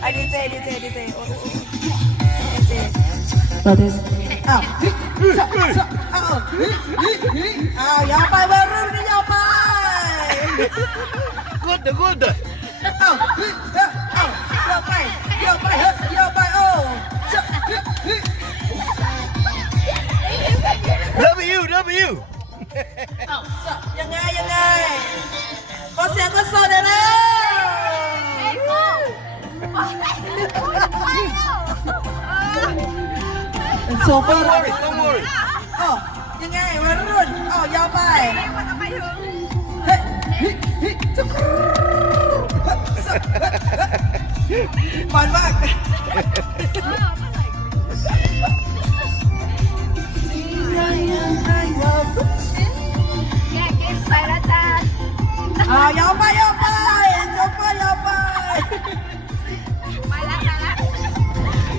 ไอ้ดีเจดีเจดีเจโอ้โหดีเจเราจะอ้าวฮิสะสะอ้าวฮิฮิฮิอ้าวยาวไปวัยรุ่นนี่ยาวไป good good อ้าวฮิเอ้าอ้าวยาวไปยาวไปเฮ้ยยาวไปโอ้ เฟอร์ worry don't worry อ๋อยังไงวัยรุ่นอ๋อยาวไปเฮ้ยฮิฮิจุ๊กมันมาก อ่ายาวไปยาวไปยาวไปยาวไป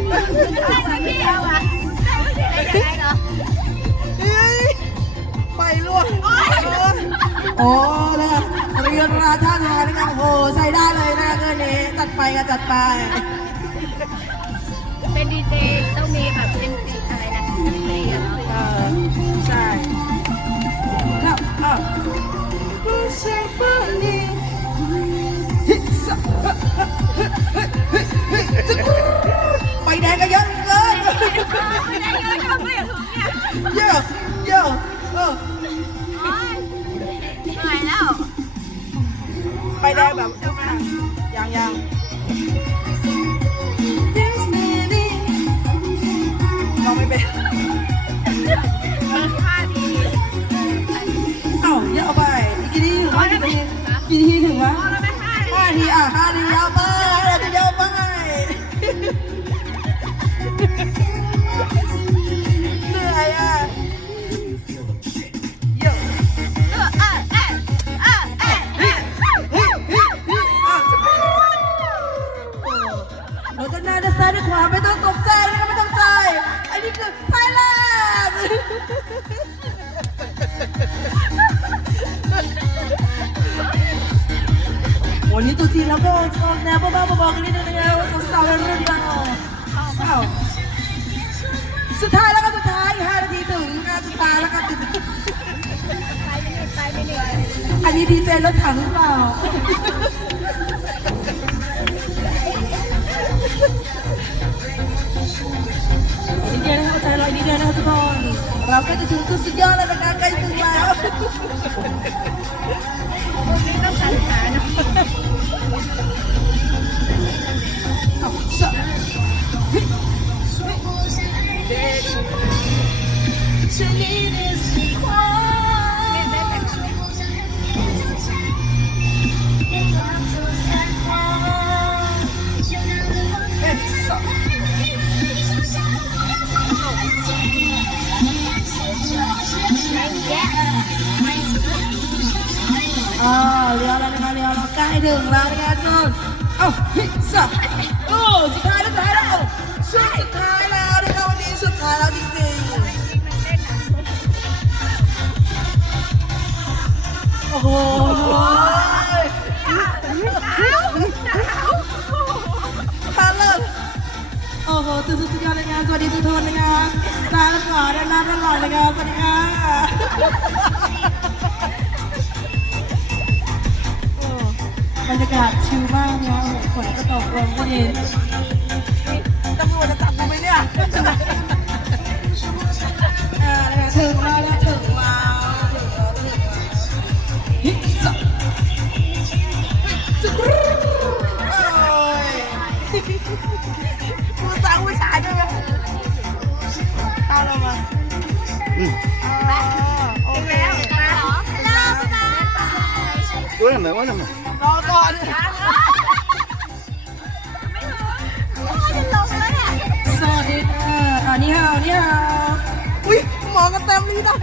เฮ้ย ไปลวงโอ้นะคะเรียนราท่าทางนะคะโอ้โหใช้ได้เลยนะเกินนี้จัดไปก็จัดไป เป็นดีเจต้องมีแบบเป็นอะไรนะเป็นเพลงเนาะเอ เยอะเยอะเออเหนื่อยแล้วไฟแดงแบบยังยังลองไม่เป็นห้าทีเอ้าเยอะเอาไปอีกกี่ทีถึงวะกี่ทีกี่ทีถึงวะห้าทีอะห้าทียาวไปีแล้วก็ชอบแนวบ้าๆบอๆกันนิดนึงนะครับสาวๆรุ่นเราเอาสุดท้ายแล้วก็สุดท้ายห้านาทีถึงงานสุดท้ายแล้วก็ติดไปไม่ได้ไปไม่ได้อันนี้ดีเจรถถังหรือเปล่า ฉันนี้ได้สิความเล่นได้แต่เอ็ดสะอ่าเลี้ยวแล้วนะคะเลี้ยวแล้วใกล้ถึงแล้วนะคะทุกคนเอ้าฮิสะโอ้สุดท้ายแล้วสุดท้ายแล้วสุดท้ายแล้วนะคะวันนี้สุดท้ายแล้วจริง โอ้โหฮัลโหลโอ้โหสุดสุดยอดเลยงานสวัสดีทุกคนนะคะซ้ายและขวาด้านหน้าด้านหลังนะคะสวัสดีค่ะบรรยากาศชิลมากนะฝนก็ตกลงก็ดีต อ๋อโอเคแล้วมาเหรอฮัลโหลบ๊ายบาย Wait a minute wait a minute รอก่อนไม่รู้โอ้ยจะลงแล้วเนี่ยสวัสดีค่ะอันนี้ฮาวนี่ฮาวอุ้ยหมอกันเต็มเลยนะ